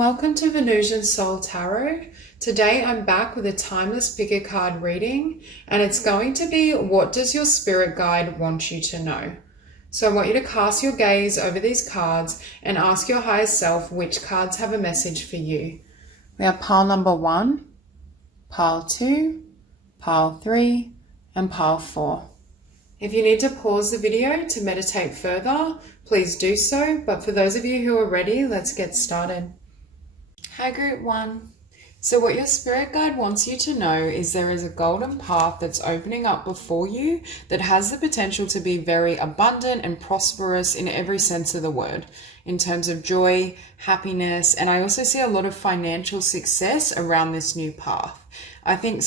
Welcome to Venusian Soul Tarot. Today I'm back with a timeless pick a card reading, and it's going to be, what does your spirit guide want you to know? So I want you to cast your gaze over these cards and ask your higher self which cards have a message for you. We have pile number 1, pile 2, pile 3, and pile 4. If you need to pause the video to meditate further, please do so. But for those of you who are ready, let's get started. Hi Group 1. So what your spirit guide wants you to know is there is a golden path that's opening up before you that has the potential to be very abundant and prosperous in every sense of the word, in terms of joy, happiness, and I also see a lot of financial success around this new path. I think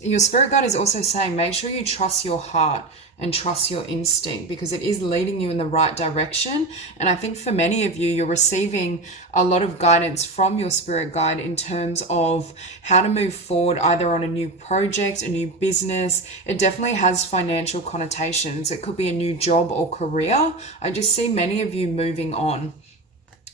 your spirit guide is also saying make sure you trust your heart and trust your instinct, because it is leading you in the right direction. And I think for many of you, you're receiving a lot of guidance from your spirit guide in terms of how to move forward, either on a new project, a new business. It definitely has financial connotations. It could be a new job or career. I just see many of you moving on.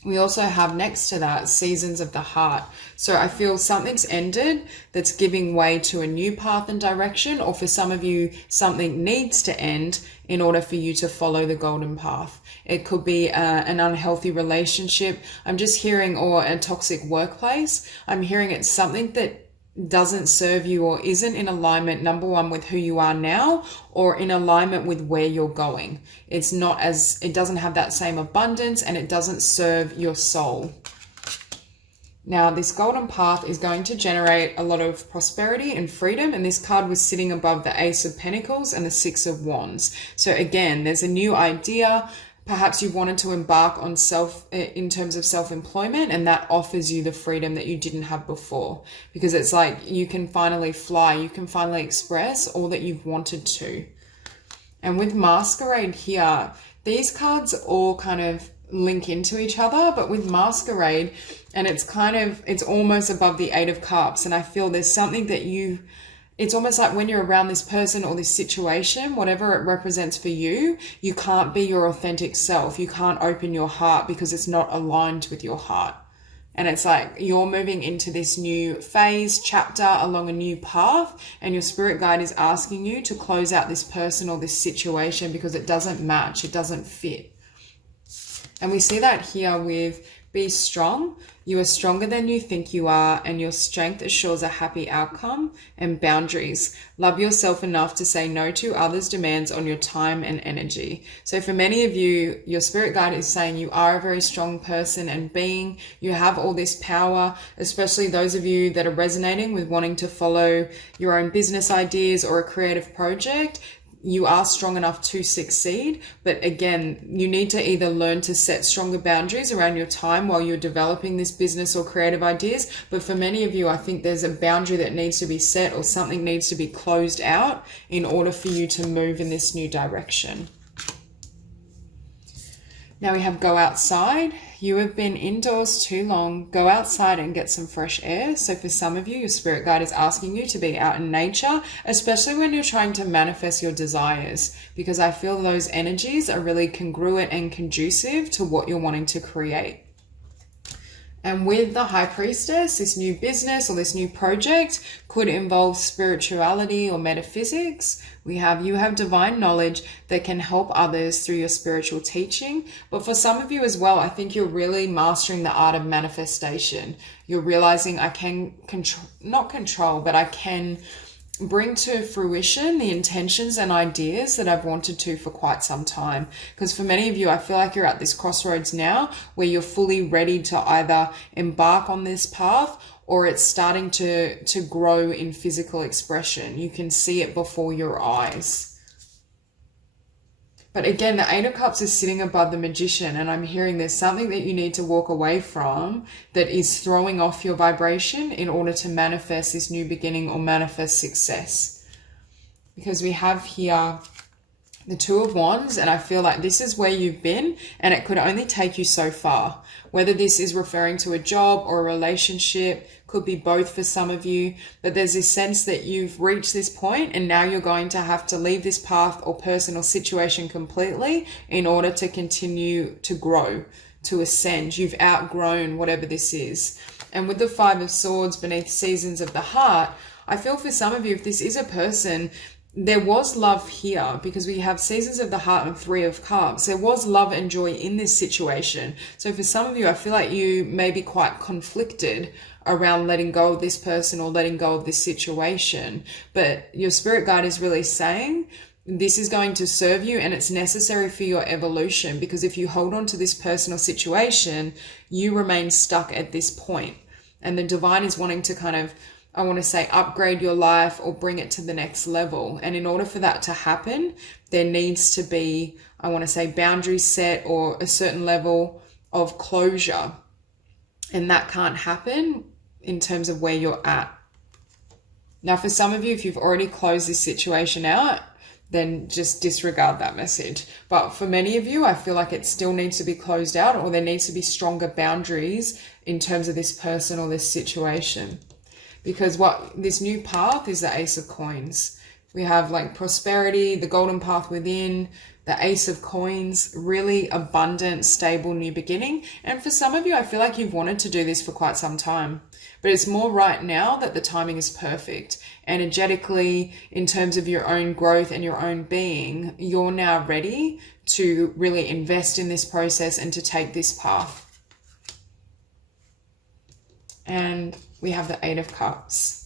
We also have next to that seasons of the heart. So I feel something's ended that's giving way to a new path and direction, or for some of you, something needs to end in order for you to follow the golden path. It could be an unhealthy relationship. I'm just hearing, or a toxic workplace. I'm hearing it's something that doesn't serve you or isn't in alignment, number one, with who you are now, or in alignment with where you're going. It doesn't have that same abundance, and it doesn't serve your soul. Now, this golden path is going to generate a lot of prosperity and freedom, and this card was sitting above the Ace of Pentacles and the Six of Wands. So again, there's a new idea. Perhaps you wanted to embark on in terms of self-employment, and that offers you the freedom that you didn't have before, because it's like you can finally fly, you can finally express all that you've wanted to. And with Masquerade here, these cards all kind of link into each other, but with Masquerade, and it's almost above the Eight of Cups, and I feel there's something that it's almost like when you're around this person or this situation, whatever it represents for you, you can't be your authentic self. You can't open your heart because it's not aligned with your heart. And it's like you're moving into this new phase, chapter along a new path, and your spirit guide is asking you to close out this person or this situation because it doesn't match, it doesn't fit. And we see that here with be strong. You are stronger than you think you are, and your strength assures a happy outcome. And boundaries. Love yourself enough to say no to others' demands on your time and energy. So for many of you, your spirit guide is saying you are a very strong person and being. You have all this power, especially those of you that are resonating with wanting to follow your own business ideas or a creative project. You are strong enough to succeed, but again, you need to either learn to set stronger boundaries around your time while you're developing this business or creative ideas. But for many of you, I think there's a boundary that needs to be set, or something needs to be closed out in order for you to move in this new direction. Now we have go outside. You have been indoors too long. Go outside and get some fresh air. So for some of you, your spirit guide is asking you to be out in nature, especially when you're trying to manifest your desires, because I feel those energies are really congruent and conducive to what you're wanting to create. And with the High Priestess, this new business or this new project could involve spirituality or metaphysics. You have divine knowledge that can help others through your spiritual teaching. But for some of you as well, I think you're really mastering the art of manifestation. You're realizing I can I can bring to fruition the intentions and ideas that I've wanted to for quite some time. Because for many of you, I feel like you're at this crossroads now where you're fully ready to either embark on this path, or it's starting to grow in physical expression. You can see it before your eyes. But again, the Eight of Cups is sitting above the Magician, and I'm hearing there's something that you need to walk away from that is throwing off your vibration in order to manifest this new beginning or manifest success. Because we have here the Two of Wands, and I feel like this is where you've been, and it could only take you so far. Whether this is referring to a job or a relationship, could be both for some of you, but there's this sense that you've reached this point and now you're going to have to leave this path or person or situation completely in order to continue to grow, to ascend. You've outgrown whatever this is. And with the Five of Swords beneath Seasons of the Heart, I feel for some of you, if this is a person, there was love here, because we have Seasons of the Heart and Three of Cups. There was love and joy in this situation. So for some of you, I feel like you may be quite conflicted around letting go of this person or letting go of this situation. But your spirit guide is really saying this is going to serve you and it's necessary for your evolution, because if you hold on to this person or situation, you remain stuck at this point. And the divine is wanting to kind of, I want to say, upgrade your life or bring it to the next level. And in order for that to happen, there needs to be, I want to say, boundaries set or a certain level of closure. And that can't happen in terms of where you're at. Now, for some of you, if you've already closed this situation out, then just disregard that message. But for many of you, I feel like it still needs to be closed out, or there needs to be stronger boundaries in terms of this person or this situation. Because what this new path is the Ace of Coins. We have like prosperity, the golden path within, the Ace of Coins, really abundant, stable new beginning. And for some of you, I feel like you've wanted to do this for quite some time. But it's more right now that the timing is perfect. Energetically, in terms of your own growth and your own being, you're now ready to really invest in this process and to take this path. And we have the Eight of Cups.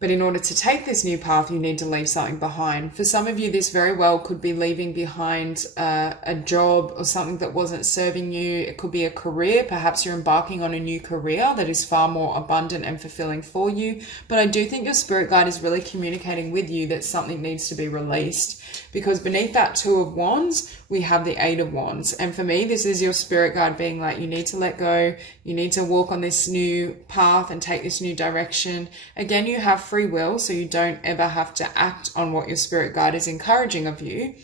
But in order to take this new path, you need to leave something behind. For some of you, this very well could be leaving behind a job or something that wasn't serving you. It could be a career. Perhaps you're embarking on a new career that is far more abundant and fulfilling for you. But I do think your spirit guide is really communicating with you that something needs to be released. Because beneath that Two of Wands, we have the Eight of Wands. And for me, this is your spirit guide being like, you need to let go. You need to walk on this new path and take this new direction. Again, you have free will, so you don't ever have to act on what your spirit guide is encouraging of you.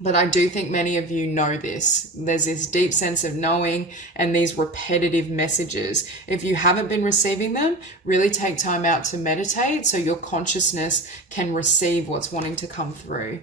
But I do think many of you know this. There's this deep sense of knowing and these repetitive messages. If you haven't been receiving them, really take time out to meditate so your consciousness can receive what's wanting to come through.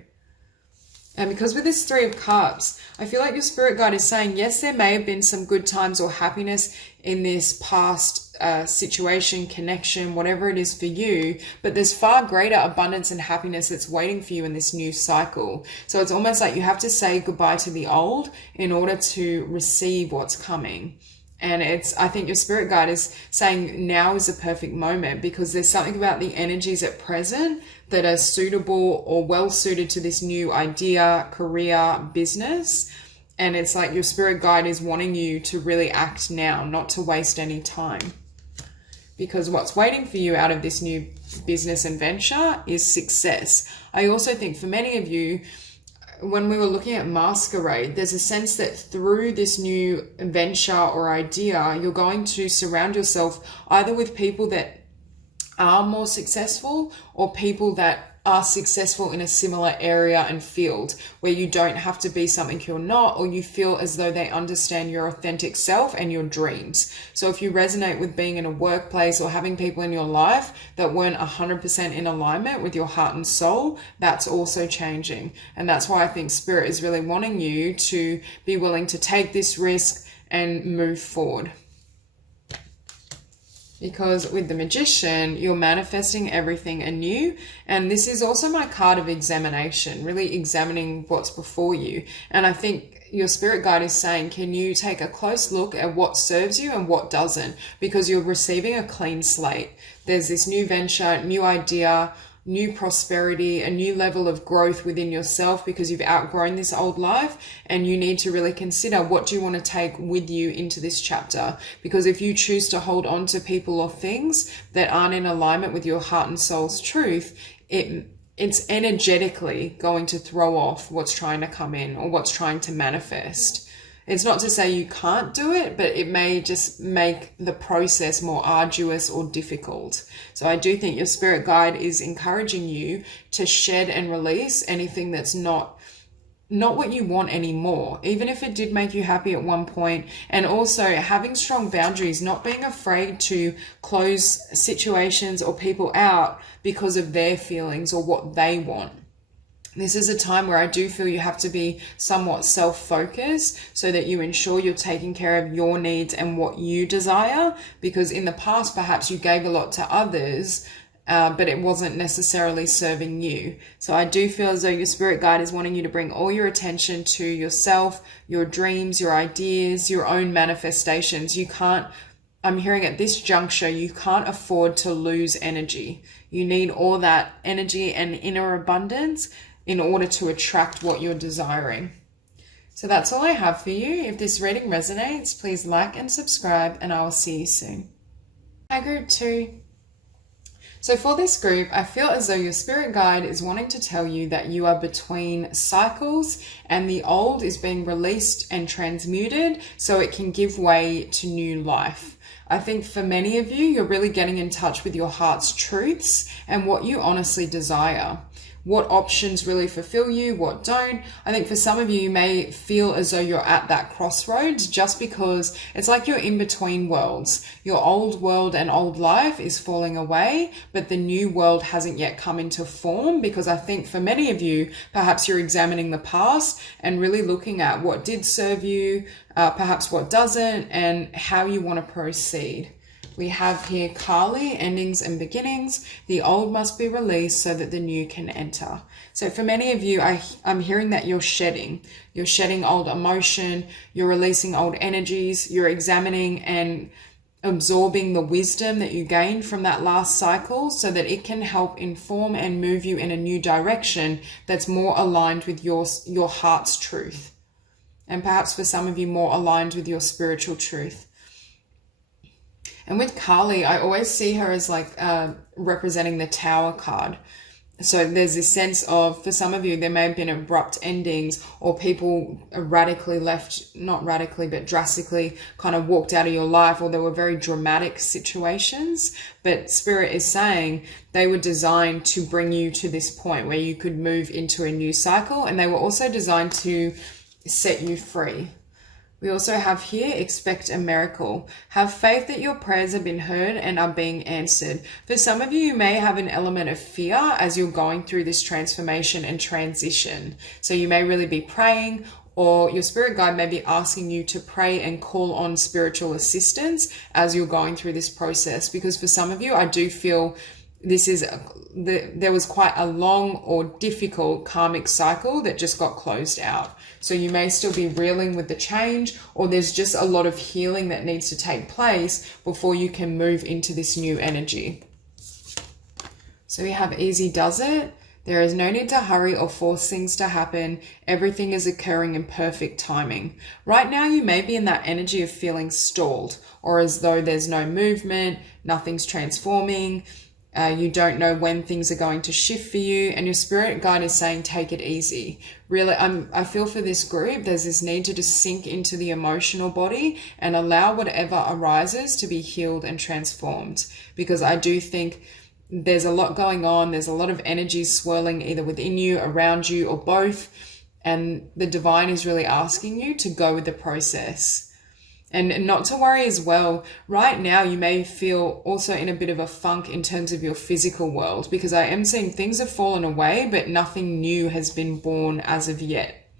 And because with this Three of Cups, I feel like your spirit guide is saying, yes, there may have been some good times or happiness in this past situation, connection, whatever it is for you, but there's far greater abundance and happiness that's waiting for you in this new cycle. So it's almost like you have to say goodbye to the old in order to receive what's coming. And I think your spirit guide is saying now is a perfect moment, because there's something about the energies at present that are suitable or well suited to this new idea, career, business. And it's like your spirit guide is wanting you to really act now, not to waste any time. Because what's waiting for you out of this new business and venture is success. I also think for many of you, when we were looking at Masquerade, there's a sense that through this new venture or idea, you're going to surround yourself either with people that are more successful or people that are successful in a similar area and field, where you don't have to be something you're not, or you feel as though they understand your authentic self and your dreams. So if you resonate with being in a workplace or having people in your life that weren't 100% in alignment with your heart and soul, that's also changing. And that's why I think Spirit is really wanting you to be willing to take this risk and move forward. Because with the Magician, you're manifesting everything anew. And this is also my card of examination, really examining what's before you. And I think your spirit guide is saying, can you take a close look at what serves you and what doesn't? Because you're receiving a clean slate. There's this new venture, new idea, new prosperity, a new level of growth within yourself, because you've outgrown this old life, and you need to really consider, what do you want to take with you into this chapter? Because if you choose to hold on to people or things that aren't in alignment with your heart and soul's truth, it's energetically going to throw off what's trying to come in or what's trying to manifest. It's not to say you can't do it, but it may just make the process more arduous or difficult. So I do think your spirit guide is encouraging you to shed and release anything that's not what you want anymore, even if it did make you happy at one point. And also having strong boundaries, not being afraid to close situations or people out because of their feelings or what they want. This is a time where I do feel you have to be somewhat self-focused so that you ensure you're taking care of your needs and what you desire, because in the past, perhaps you gave a lot to others, but it wasn't necessarily serving you. So I do feel as though your spirit guide is wanting you to bring all your attention to yourself, your dreams, your ideas, your own manifestations. I'm hearing at this juncture, you can't afford to lose energy. You need all that energy and inner abundance in order to attract what you're desiring. So that's all I have for you. If this reading resonates, please like and subscribe, and I will see you soon. Hi, group 2. So for this group, I feel as though your spirit guide is wanting to tell you that you are between cycles and the old is being released and transmuted so it can give way to new life. I think for many of you, you're really getting in touch with your heart's truths and what you honestly desire. What options really fulfill you, what don't. I think for some of you, you may feel as though you're at that crossroads just because it's like you're in between worlds. Your old world and old life is falling away, but the new world hasn't yet come into form, because I think for many of you, perhaps you're examining the past and really looking at what did serve you, perhaps what doesn't, and how you want to proceed. We have here Kali, endings and beginnings. The old must be released so that the new can enter. So for many of you, I'm hearing that you're shedding. You're shedding old emotion. You're releasing old energies. You're examining and absorbing the wisdom that you gained from that last cycle so that it can help inform and move you in a new direction that's more aligned with your heart's truth. And perhaps for some of you, more aligned with your spiritual truth. And with Kali, I always see her as like representing the Tower card. So there's this sense of, for some of you, there may have been abrupt endings, or people radically left, not radically, but drastically kind of walked out of your life, or there were very dramatic situations. But Spirit is saying they were designed to bring you to this point where you could move into a new cycle, and they were also designed to set you free. We also have here, expect a miracle. Have faith that your prayers have been heard and are being answered. For some of you, you may have an element of fear as you're going through this transformation and transition. So you may really be praying, or your spirit guide may be asking you to pray and call on spiritual assistance as you're going through this process. Because for some of you, I do feel there was quite a long or difficult karmic cycle that just got closed out. So you may still be reeling with the change, or there's just a lot of healing that needs to take place before you can move into this new energy. So we have easy does it. There is no need to hurry or force things to happen. Everything is occurring in perfect timing. Right now, you may be in that energy of feeling stalled, or as though there's no movement, nothing's transforming. You don't know when things are going to shift for you, and your spirit guide is saying, take it easy. Really, I feel for this group, there's this need to just sink into the emotional body and allow whatever arises to be healed and transformed. Because I do think there's a lot going on. There's a lot of energy swirling either within you, around you, or both. And the divine is really asking you to go with the process. And not to worry as well. Right now, you may feel also in a bit of a funk in terms of your physical world, because I am seeing things have fallen away, but nothing new has been born as of yet.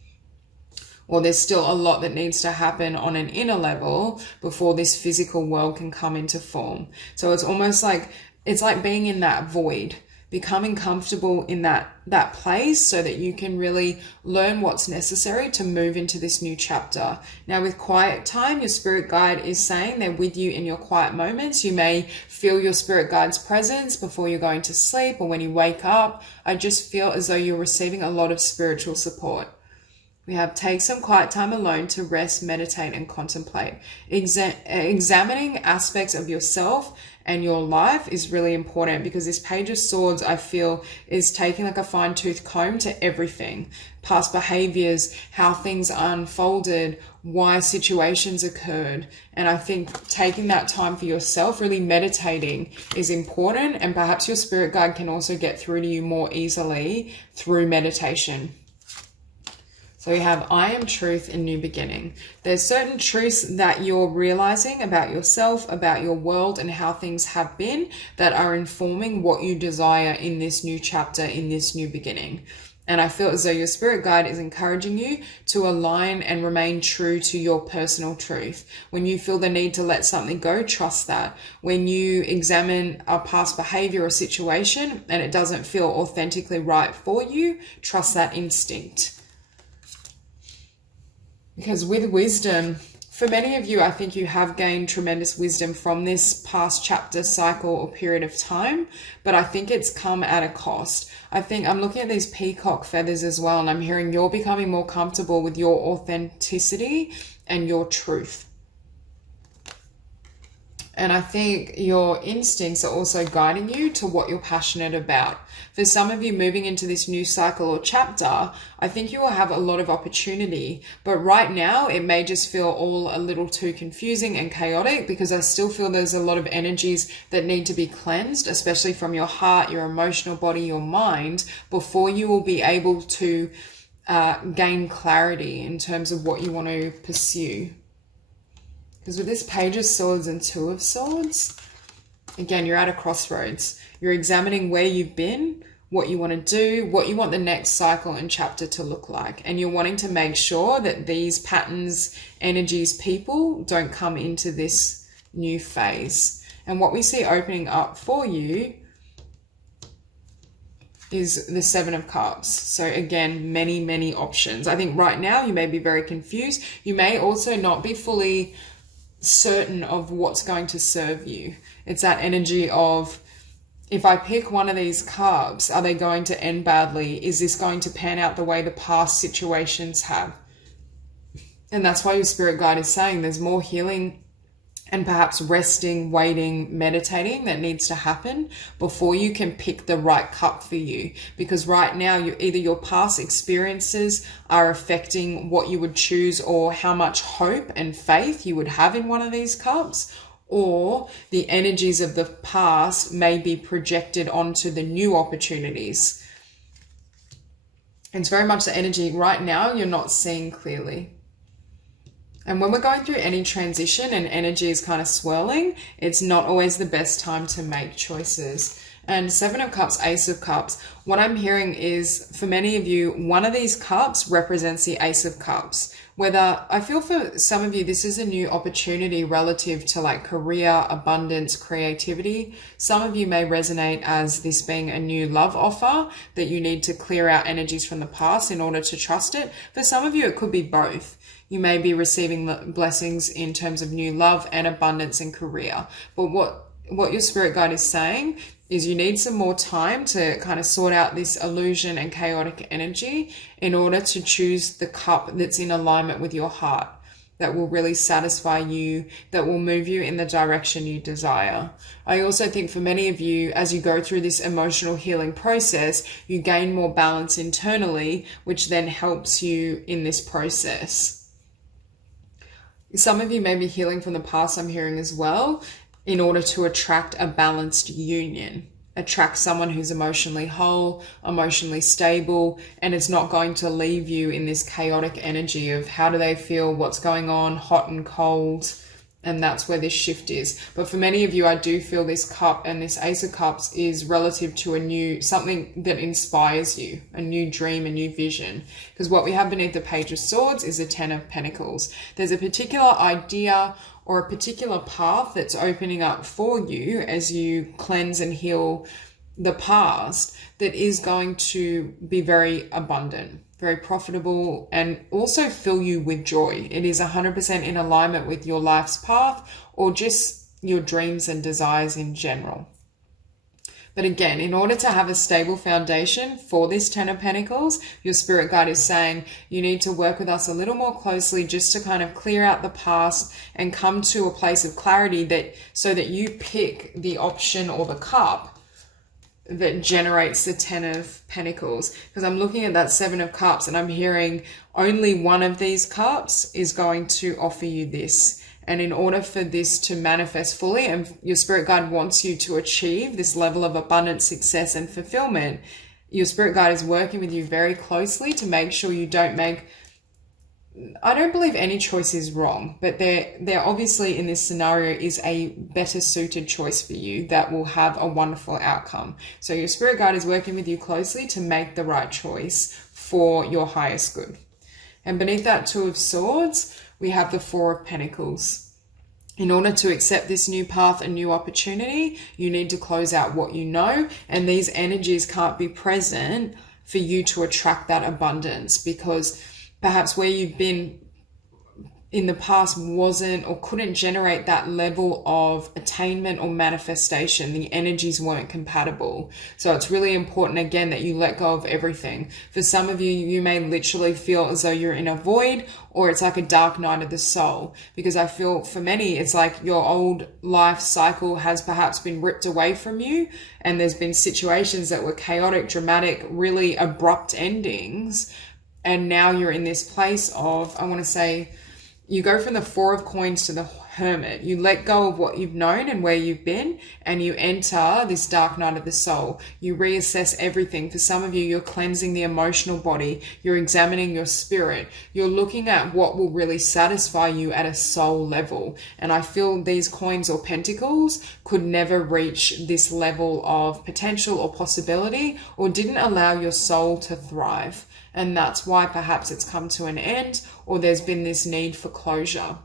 Or there's still a lot that needs to happen on an inner level before this physical world can come into form. So it's almost like, it's like being in that void, becoming comfortable in that place so that you can really learn what's necessary to move into this new chapter. Now with quiet time, your spirit guide is saying they're with you in your quiet moments. You may feel your spirit guide's presence before you're going to sleep or when you wake up. I just feel as though you're receiving a lot of spiritual support. We have take some quiet time alone to rest, meditate, and contemplate. Examining aspects of yourself and your life is really important, because this Page of Swords, I feel, is taking like a fine-tooth comb to everything. Past behaviors, how things unfolded, why situations occurred. And I think taking that time for yourself, really meditating, is important. And perhaps your spirit guide can also get through to you more easily through meditation. So we have I am truth and new beginning. There's certain truths that you're realizing about yourself, about your world, and how things have been that are informing what you desire in this new chapter, in this new beginning. And I feel as though your spirit guide is encouraging you to align and remain true to your personal truth. When you feel the need to let something go, trust that. When you examine a past behavior or situation and it doesn't feel authentically right for you, trust that instinct. Because with wisdom, for many of you, I think you have gained tremendous wisdom from this past chapter, cycle, or period of time, but I think it's come at a cost. I think I'm looking at these peacock feathers as well, and I'm hearing you're becoming more comfortable with your authenticity and your truth. And I think your instincts are also guiding you to what you're passionate about. For some of you moving into this new cycle or chapter, I think you will have a lot of opportunity. But right now, it may just feel all a little too confusing and chaotic, because I still feel there's a lot of energies that need to be cleansed, especially from your heart, your emotional body, your mind, before you will be able to gain clarity in terms of what you want to pursue. Because with this Page of Swords and Two of Swords, again, you're at a crossroads. You're examining where you've been, what you want to do, what you want the next cycle and chapter to look like. And you're wanting to make sure that these patterns, energies, people don't come into this new phase. And what we see opening up for you is the Seven of Cups. So again, many, many options. I think right now you may be very confused. You may also not be fully certain of what's going to serve you. It's that energy of, if I pick one of these cups, are they going to end badly? Is this going to pan out the way the past situations have? And that's why your spirit guide is saying there's more healing and perhaps resting, waiting, meditating that needs to happen before you can pick the right cup for you. Because right now, either your past experiences are affecting what you would choose or how much hope and faith you would have in one of these cups, or the energies of the past may be projected onto the new opportunities. It's very much the energy right now you're not seeing clearly. And when we're going through any transition and energy is kind of swirling, it's not always the best time to make choices. And Seven of Cups, Ace of Cups, what I'm hearing is, for many of you, one of these cups represents the Ace of Cups. Whether, I feel for some of you, this is a new opportunity relative to like career, abundance, creativity. Some of you may resonate as this being a new love offer that you need to clear out energies from the past in order to trust it. For some of you, it could be both. You may be receiving blessings in terms of new love and abundance and career. But what your spirit guide is saying is you need some more time to kind of sort out this illusion and chaotic energy in order to choose the cup that's in alignment with your heart, that will really satisfy you, that will move you in the direction you desire. I also think for many of you, as you go through this emotional healing process, you gain more balance internally, which then helps you in this process. Some of you may be healing from the past, I'm hearing as well, in order to attract a balanced union, attract someone who's emotionally whole, emotionally stable, and it's not going to leave you in this chaotic energy of how do they feel, what's going on, hot and cold. And that's where this shift is. But for many of you, I do feel this cup and this Ace of Cups is relative to something that inspires you, a new dream, a new vision. Because what we have beneath the Page of Swords is a Ten of Pentacles. There's a particular idea or a particular path that's opening up for you as you cleanse and heal the past that is going to be very abundant, very profitable, and also fill you with joy. It is 100% in alignment with your life's path or just your dreams and desires in general. But again, in order to have a stable foundation for this Ten of Pentacles, your spirit guide is saying you need to work with us a little more closely just to kind of clear out the past and come to a place of clarity so that you pick the option or the cup that generates the Ten of Pentacles. Because I'm looking at that Seven of Cups and I'm hearing only one of these cups is going to offer you this. And in order for this to manifest fully, and your spirit guide wants you to achieve this level of abundance, success, and fulfillment, your spirit guide is working with you very closely to make sure you don't make I don't believe any choice is wrong, but there obviously in this scenario is a better suited choice for you that will have a wonderful outcome. So your spirit guide is working with you closely to make the right choice for your highest good. And beneath that Two of Swords, we have the Four of Pentacles. In order to accept this new path and new opportunity, you need to close out what you know, and these energies can't be present for you to attract that abundance, because perhaps where you've been in the past wasn't or couldn't generate that level of attainment or manifestation. The energies weren't compatible. So it's really important, again, that you let go of everything. For some of you, you may literally feel as though you're in a void, or it's like a dark night of the soul. Because I feel for many, it's like your old life cycle has perhaps been ripped away from you, and there's been situations that were chaotic, dramatic, really abrupt endings. And now you're in this place of, I want to say, you go from the Four of Coins to the Hermit. You let go of what you've known and where you've been, and you enter this dark night of the soul. You reassess everything. For some of you, you're cleansing the emotional body. You're examining your spirit. You're looking at what will really satisfy you at a soul level. And I feel these coins or pentacles could never reach this level of potential or possibility, or didn't allow your soul to thrive. And that's why perhaps it's come to an end, or there's been this need for closure.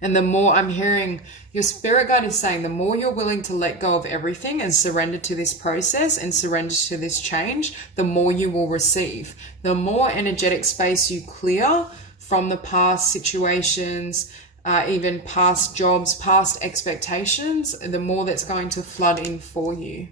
And the more I'm hearing, your spirit guide is saying, the more you're willing to let go of everything and surrender to this process and surrender to this change, the more you will receive. The more energetic space you clear from the past situations, even past jobs, past expectations, the more that's going to flood in for you.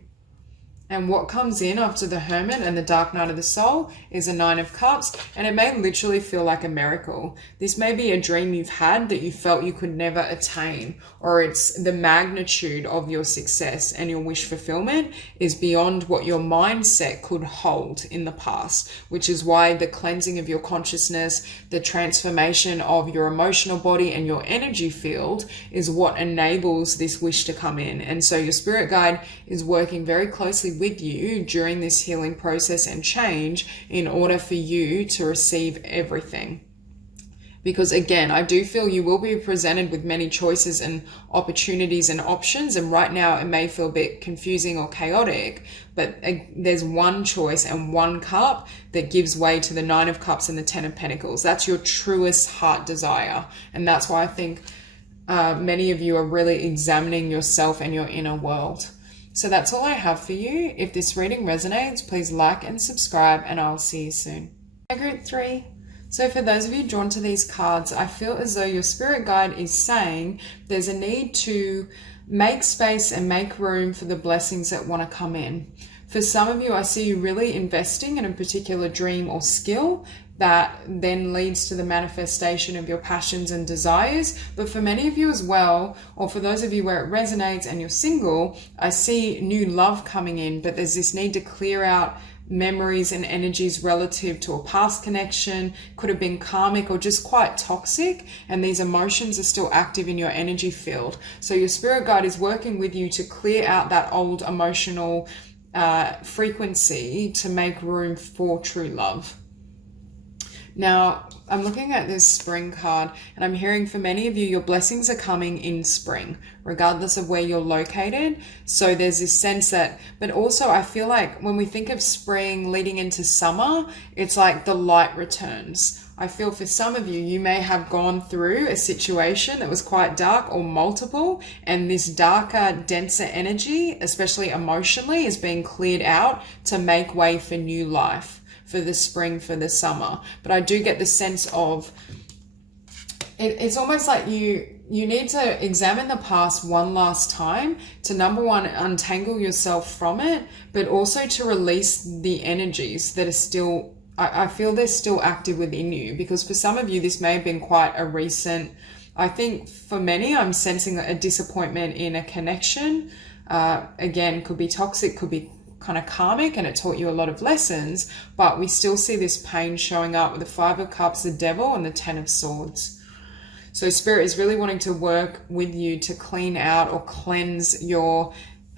And what comes in after the Hermit and the Dark Night of the Soul is a Nine of Cups, and it may literally feel like a miracle. This may be a dream you've had that you felt you could never attain, or it's the magnitude of your success and your wish fulfillment is beyond what your mindset could hold in the past, which is why the cleansing of your consciousness, the transformation of your emotional body and your energy field is what enables this wish to come in. And so your spirit guide is working very closely with you during this healing process and change in order for you to receive everything. Because again, I do feel you will be presented with many choices and opportunities and options. And right now it may feel a bit confusing or chaotic, but there's one choice and one cup that gives way to the Nine of Cups and the Ten of Pentacles. That's your truest heart desire. And that's why I think many of you are really examining yourself and your inner world. So that's all I have for you. If this reading resonates, please like and subscribe, and I'll see you soon. Group 3. So for those of you drawn to these cards, I feel as though your spirit guide is saying there's a need to make space and make room for the blessings that want to come in. For some of you, I see you really investing in a particular dream or skill that then leads to the manifestation of your passions and desires. But for many of you as well, or for those of you where it resonates and you're single, I see new love coming in, but there's this need to clear out memories and energies relative to a past connection. Could have been karmic or just quite toxic, and these emotions are still active in your energy field. So your spirit guide is working with you to clear out that old emotional frequency to make room for true love. Now, I'm looking at this spring card, and I'm hearing for many of you, your blessings are coming in spring, regardless of where you're located. So there's this sense that, but also I feel like when we think of spring leading into summer, it's like the light returns. I feel for some of you, you may have gone through a situation that was quite dark or multiple, and this darker, denser energy, especially emotionally, is being cleared out to make way for new life, for the spring, for the summer. But I do get the sense of it's almost like you need to examine the past one last time to, number one, untangle yourself from it, but also to release the energies that are still, I feel they're still active within you. Because for some of you, this may have been quite a recent, I think for many, I'm sensing a disappointment in a connection. Again, could be toxic, could be kind of karmic, and it taught you a lot of lessons, but we still see this pain showing up with the Five of Cups, the Devil, and the Ten of Swords. So Spirit is really wanting to work with you to clean out or cleanse your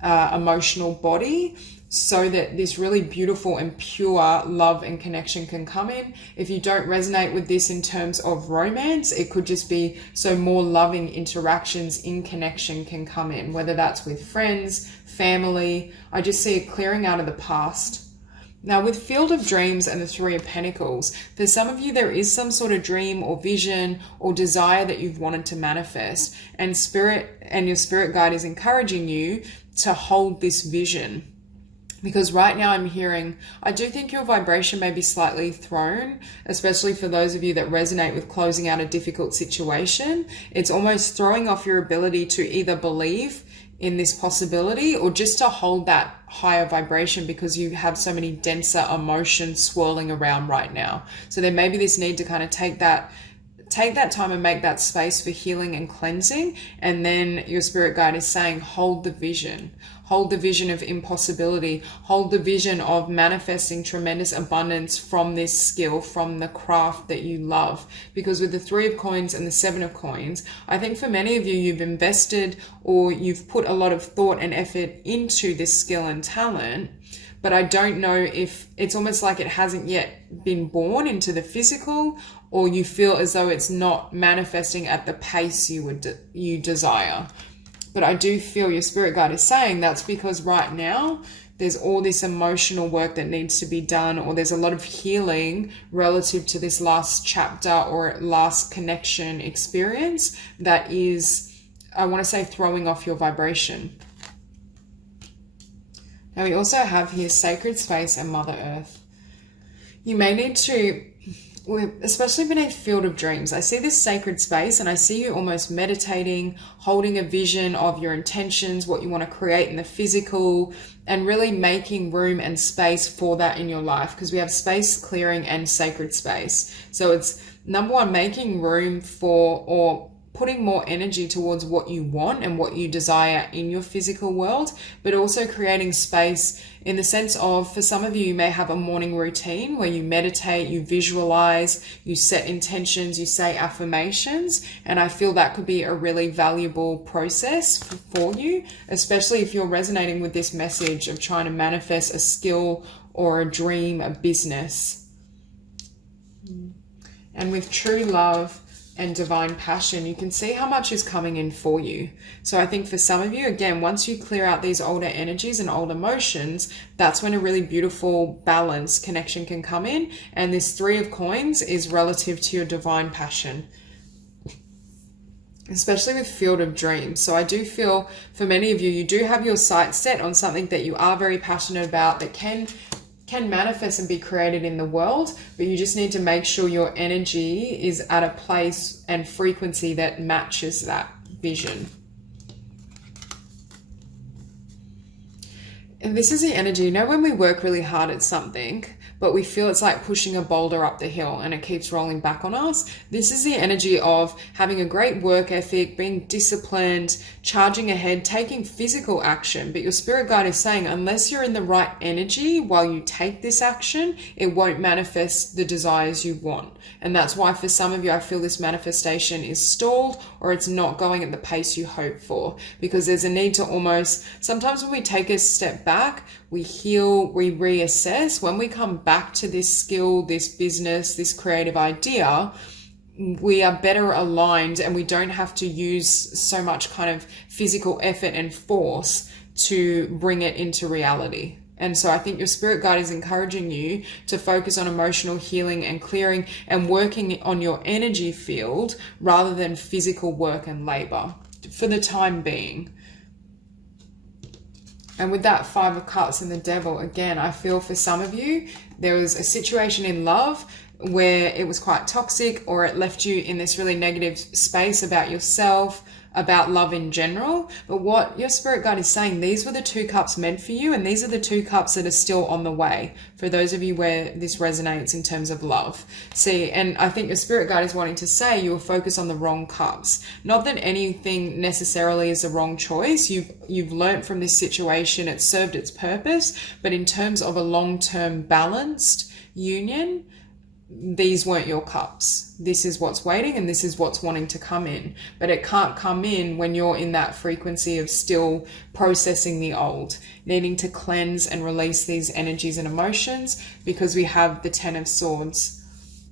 emotional body, so that this really beautiful and pure love and connection can come in. If you don't resonate with this in terms of romance, it could just be so more loving interactions in connection can come in, whether that's with friends, family. I just see a clearing out of the past. Now with Field of Dreams and the Three of Pentacles, for some of you there is some sort of dream or vision or desire that you've wanted to manifest, and Spirit and your Spirit guide is encouraging you to hold this vision. Because right now I'm hearing, I do think your vibration may be slightly thrown, especially for those of you that resonate with closing out a difficult situation. It's almost throwing off your ability to either believe in this possibility or just to hold that higher vibration, because you have so many denser emotions swirling around right now. So there may be this need to kind of take that time and make that space for healing and cleansing. And then your Spirit guide is saying, hold the vision. Hold the vision of impossibility. Hold the vision of manifesting tremendous abundance from this skill, from the craft that you love. Because with the Three of Coins and the Seven of Coins, I think for many of you, you've invested or you've put a lot of thought and effort into this skill and talent. But I don't know if it's almost like it hasn't yet been born into the physical, or you feel as though it's not manifesting at the pace you desire. But I do feel your Spirit guide is saying that's because right now there's all this emotional work that needs to be done, or there's a lot of healing relative to this last chapter or last connection experience that is, I want to say, throwing off your vibration. Now we also have here Sacred Space and Mother Earth. You may need to, especially beneath Field of Dreams, I see this sacred space and I see you almost meditating, holding a vision of your intentions, what you want to create in the physical, and really making room and space for that in your life, because we have space clearing and sacred space. So it's number one, making room for, or putting more energy towards what you want and what you desire in your physical world, but also creating space in the sense of, for some of you, you may have a morning routine where you meditate, you visualize, you set intentions, you say affirmations. And I feel that could be a really valuable process for you, especially if you're resonating with this message of trying to manifest a skill or a dream, a business. And with True Love and Divine Passion, you can see how much is coming in for you. So I think for some of you, again, once you clear out these older energies and old emotions, that's when a really beautiful balance connection can come in. And this Three of Coins is relative to your Divine Passion, especially with Field of Dreams. So I do feel for many of you, you do have your sights set on something that you are very passionate about, that can manifest and be created in the world, but you just need to make sure your energy is at a place and frequency that matches that vision. And this is the energy, you know, when we work really hard at something, but we feel it's like pushing a boulder up the hill and it keeps rolling back on us. This is the energy of having a great work ethic, being disciplined, charging ahead, taking physical action. But your Spirit guide is saying, unless you're in the right energy while you take this action, it won't manifest the desires you want. And that's why for some of you, I feel this manifestation is stalled, or it's not going at the pace you hope for, because there's a need to almost, sometimes when we take a step back, we heal, we reassess. When we come back to this skill, this business, this creative idea, we are better aligned and we don't have to use so much kind of physical effort and force to bring it into reality. And so I think your Spirit guide is encouraging you to focus on emotional healing and clearing and working on your energy field rather than physical work and labor for the time being. And with that Five of Cups and the Devil, again, I feel for some of you, there was a situation in love where it was quite toxic, or it left you in this really negative space about yourself, about love in general. But what your Spirit guide is saying, these were the two cups meant for you, and these are the two cups that are still on the way for those of you where this resonates in terms of love. See, and I think your Spirit guide is wanting to say you will focus on the wrong cups. Not that anything necessarily is the wrong choice. You've learned from this situation, it served its purpose, but in terms of a long-term balanced union, these weren't your cups. This is what's waiting and this is what's wanting to come in. But it can't come in when you're in that frequency of still processing the old, needing to cleanse and release these energies and emotions, because we have the Ten of Swords.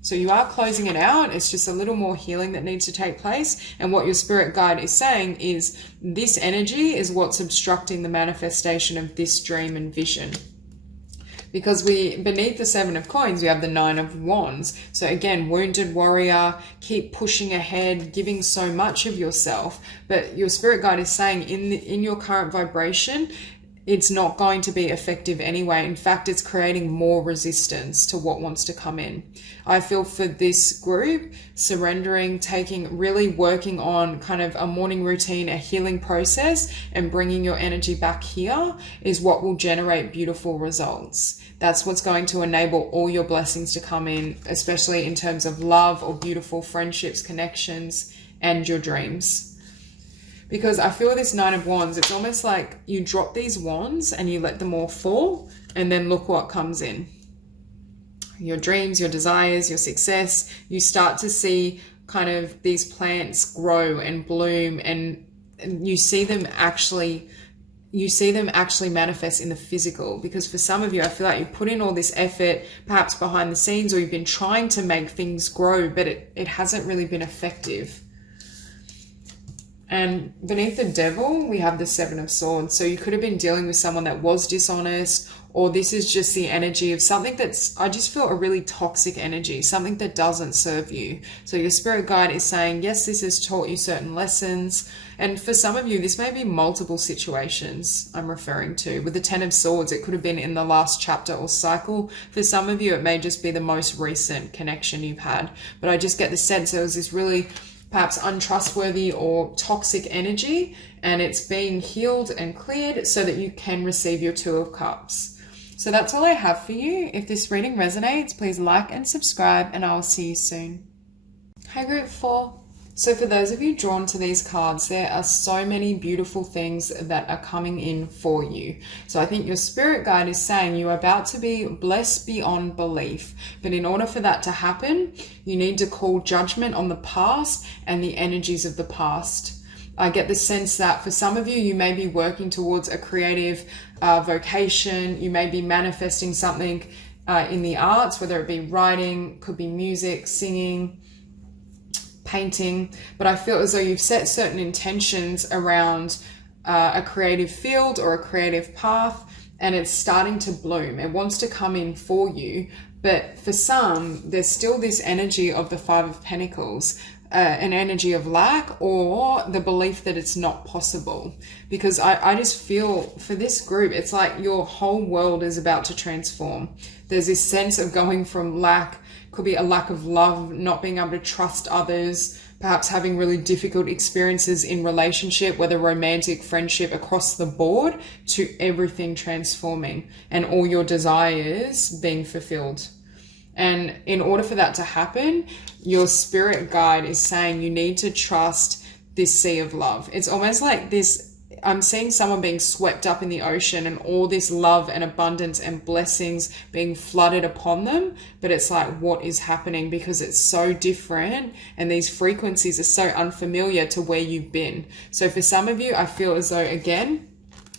So you are closing it out. It's just a little more healing that needs to take place. And what your spirit guide is saying is this energy is what's obstructing the manifestation of this dream and vision. Because beneath the Seven of Coins, we have the Nine of Wands. So again, wounded warrior, keep pushing ahead, giving so much of yourself. But your spirit guide is saying in your current vibration, it's not going to be effective anyway. In fact, it's creating more resistance to what wants to come in. I feel for this group, surrendering, really working on kind of a morning routine, a healing process, and bringing your energy back here is what will generate beautiful results. That's what's going to enable all your blessings to come in, especially in terms of love or beautiful friendships, connections, and your dreams. Because I feel this Nine of Wands, it's almost like you drop these wands and you let them all fall, and then look what comes in. Your dreams, your desires, your success. You start to see kind of these plants grow and bloom, and you see them actually manifest in the physical. Because for some of you, I feel like you put in all this effort, perhaps behind the scenes, or you've been trying to make things grow, but it hasn't really been effective. And beneath the Devil, we have the Seven of Swords. So you could have been dealing with someone that was dishonest, or this is just the energy of something that's, I just feel a really toxic energy, something that doesn't serve you. So your spirit guide is saying, yes, this has taught you certain lessons. And for some of you, this may be multiple situations I'm referring to. With the Ten of Swords, it could have been in the last chapter or cycle. For some of you, it may just be the most recent connection you've had. But I just get the sense there was this really perhaps untrustworthy or toxic energy, and it's being healed and cleared so that you can receive your Two of Cups. So that's all I have for you. If this reading resonates, please like and subscribe, and I'll see you soon. Hi Group 4. So for those of you drawn to these cards, there are so many beautiful things that are coming in for you. So I think your spirit guide is saying you're about to be blessed beyond belief. But in order for that to happen, you need to call judgment on the past and the energies of the past. I get the sense that for some of you, you may be working towards a creative vocation. You may be manifesting something in the arts, whether it be writing, could be music, singing, painting. But I feel as though you've set certain intentions around a creative field or a creative path, and it's starting to bloom. It wants to come in for you. But for some, there's still this energy of the Five of Pentacles, an energy of lack, or the belief that it's not possible. Because I just feel for this group, it's like your whole world is about to transform. There's this sense of going from lack, could be a lack of love, not being able to trust others, perhaps having really difficult experiences in relationship, whether romantic, friendship, across the board, to everything transforming and all your desires being fulfilled. And in order for that to happen, your spirit guide is saying you need to trust this sea of love. It's almost like this, I'm seeing someone being swept up in the ocean and all this love and abundance and blessings being flooded upon them. But it's like, what is happening? Because it's so different and these frequencies are so unfamiliar to where you've been. So for some of you, I feel as though, again,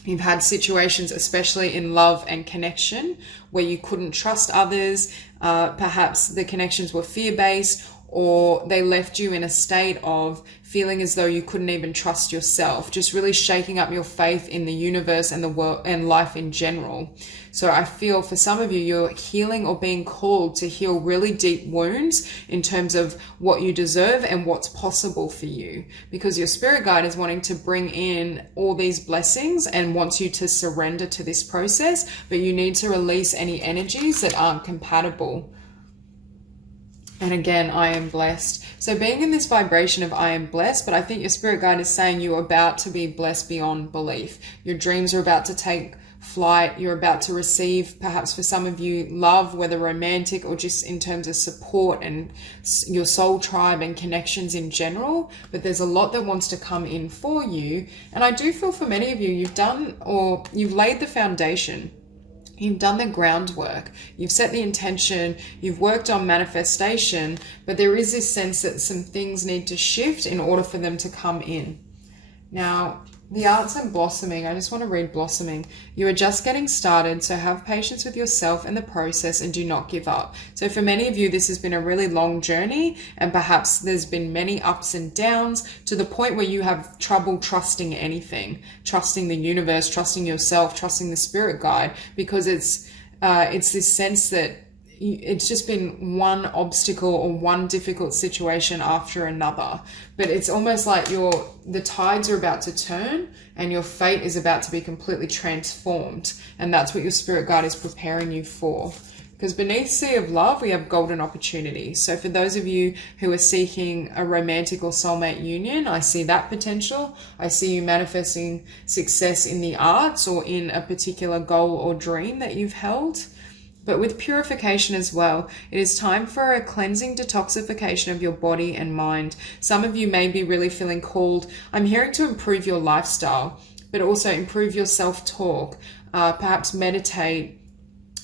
you've had situations, especially in love and connection, where you couldn't trust others. Perhaps the connections were fear-based, or they left you in a state of feeling as though you couldn't even trust yourself, just really shaking up your faith in the universe and the world and life in general. So I feel for some of you, you're healing or being called to heal really deep wounds in terms of what you deserve and what's possible for you, because your spirit guide is wanting to bring in all these blessings and wants you to surrender to this process, but you need to release any energies that aren't compatible. And again, I am blessed. So being in this vibration of I am blessed, but I think your spirit guide is saying you're about to be blessed beyond belief. Your dreams are about to take flight. You're about to receive, perhaps for some of you, love, whether romantic or just in terms of support and your soul tribe and connections in general. But there's a lot that wants to come in for you. And I do feel for many of you, you've done or you've laid the foundation. You've done the groundwork, you've set the intention, you've worked on manifestation, but there is this sense that some things need to shift in order for them to come in. Now, the arts and blossoming, I just want to read blossoming. You are just getting started, so have patience with yourself and the process and do not give up. So for many of you, this has been a really long journey, and perhaps there's been many ups and downs to the point where you have trouble trusting anything, trusting the universe, trusting yourself, trusting the spirit guide, because it's this sense that it's just been one obstacle or one difficult situation after another. But it's almost like the tides are about to turn and your fate is about to be completely transformed. And that's what your spirit guide is preparing you for. Because beneath Sea of Love, we have golden opportunity. So for those of you who are seeking a romantic or soulmate union, I see that potential. I see you manifesting success in the arts or in a particular goal or dream that you've held. But with purification as well, it is time for a cleansing detoxification of your body and mind. Some of you may be really feeling called, I'm hearing to improve your lifestyle, but also improve your self-talk, perhaps meditate,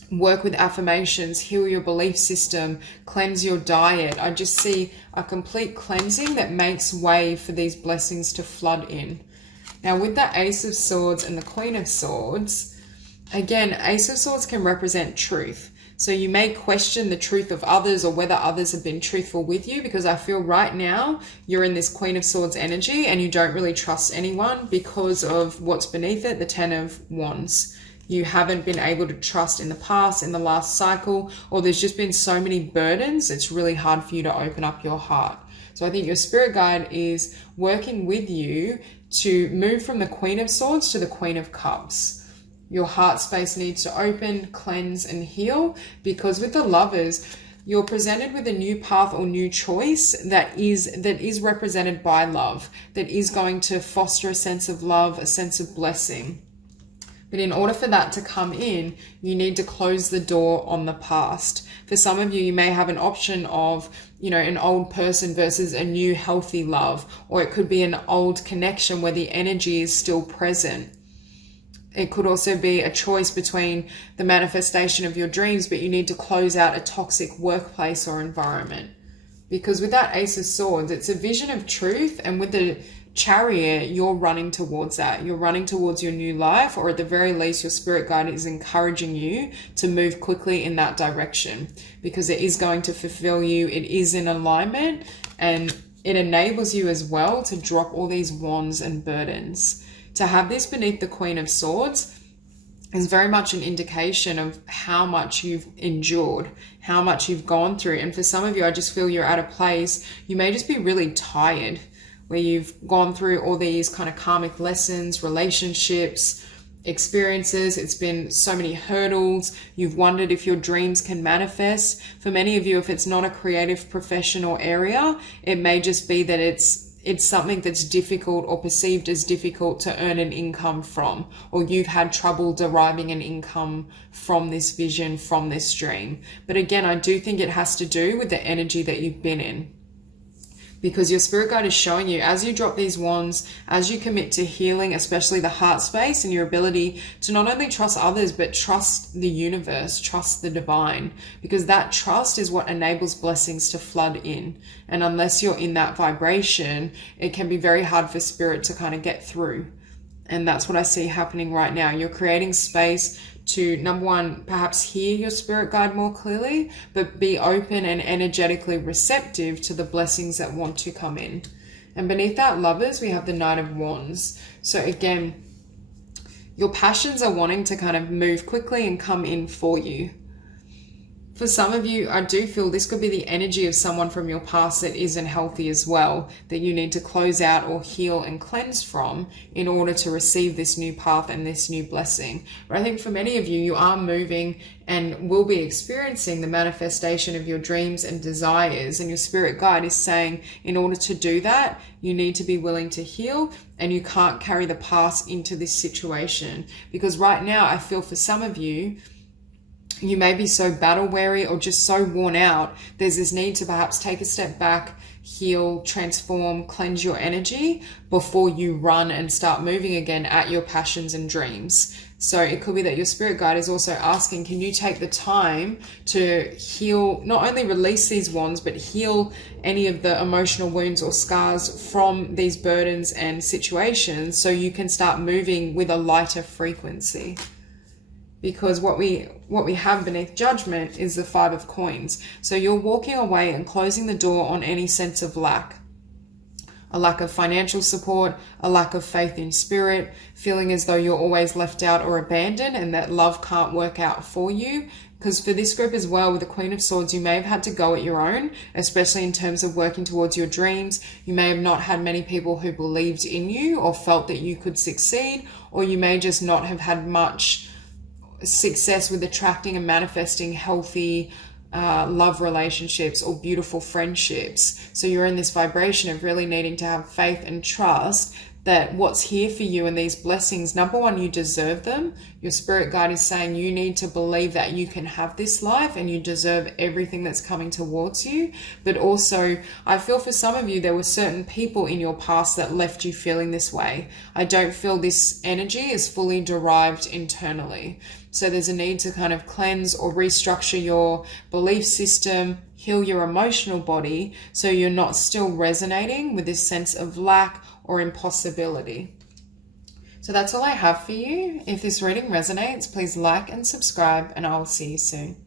work with affirmations, heal your belief system, cleanse your diet. I just see a complete cleansing that makes way for these blessings to flood in. Now with the Ace of Swords and the Queen of Swords, again, Ace of Swords can represent truth. So you may question the truth of others or whether others have been truthful with you, because I feel right now you're in this Queen of Swords energy and you don't really trust anyone because of what's beneath it, the Ten of Wands. You haven't been able to trust in the past, in the last cycle, or there's just been so many burdens, it's really hard for you to open up your heart. So I think your spirit guide is working with you to move from the Queen of Swords to the Queen of Cups. Your heart space needs to open, cleanse, and heal, because with the Lovers, you're presented with a new path or new choice that is represented by love, that is going to foster a sense of love, a sense of blessing. But in order for that to come in, you need to close the door on the past. For some of you, you may have an option of, an old person versus a new healthy love, or it could be an old connection where the energy is still present. It could also be a choice between the manifestation of your dreams, but you need to close out a toxic workplace or environment. Because with that Ace of Swords, it's a vision of truth, and with the Chariot, you're running towards that. You're running towards your new life, or at the very least, your spirit guide is encouraging you to move quickly in that direction, because it is going to fulfill you. It is in alignment, and it enables you as well to drop all these wands and burdens. To have this beneath the Queen of Swords is very much an indication of how much you've endured, how much you've gone through. And for some of you, I just feel you're at a place, you may just be really tired, where you've gone through all these kind of karmic lessons, relationships, experiences. It's been so many hurdles. You've wondered if your dreams can manifest. For many of you, if it's not a creative professional area, it may just be that it's something that's difficult or perceived as difficult to earn an income from, or you've had trouble deriving an income from this vision, from this dream. But again, I do think it has to do with the energy that you've been in. Because your spirit guide is showing you, as you drop these wands, as you commit to healing, especially the heart space and your ability to not only trust others, but trust the universe, trust the divine, because that trust is what enables blessings to flood in. And unless you're in that vibration, it can be very hard for spirit to kind of get through. And that's what I see happening right now. You're creating space to, number one, perhaps hear your spirit guide more clearly, but be open and energetically receptive to the blessings that want to come in. And beneath that, Lovers, we have the Knight of Wands. So again, your passions are wanting to kind of move quickly and come in for you. For some of you, I do feel this could be the energy of someone from your past that isn't healthy as well, that you need to close out or heal and cleanse from in order to receive this new path and this new blessing. But I think for many of you, you are moving and will be experiencing the manifestation of your dreams and desires. And your spirit guide is saying, in order to do that, you need to be willing to heal, and you can't carry the past into this situation. Because right now, I feel for some of you, you may be so battle weary or just so worn out. There's this need to perhaps take a step back, heal, transform, cleanse your energy before you run and start moving again at your passions and dreams. So it could be that your spirit guide is also asking, can you take the time to heal, not only release these wands, but heal any of the emotional wounds or scars from these burdens and situations so you can start moving with a lighter frequency. Because what we have beneath judgment is the Five of Coins. So you're walking away and closing the door on any sense of lack. A lack of financial support, a lack of faith in spirit, feeling as though you're always left out or abandoned and that love can't work out for you. Because for this group as well, with the Queen of Swords, you may have had to go it your own, especially in terms of working towards your dreams. You may have not had many people who believed in you or felt that you could succeed, or you may just not have had much success with attracting and manifesting healthy love relationships or beautiful friendships. So you're in this vibration of really needing to have faith and trust that what's here for you and these blessings, number one, you deserve them. Your spirit guide is saying you need to believe that you can have this life and you deserve everything that's coming towards you. But also, I feel for some of you, there were certain people in your past that left you feeling this way. I don't feel this energy is fully derived internally. So there's a need to kind of cleanse or restructure your belief system, heal your emotional body, so you're not still resonating with this sense of lack or impossibility. So that's all I have for you. If this reading resonates, please like and subscribe, and I will see you soon.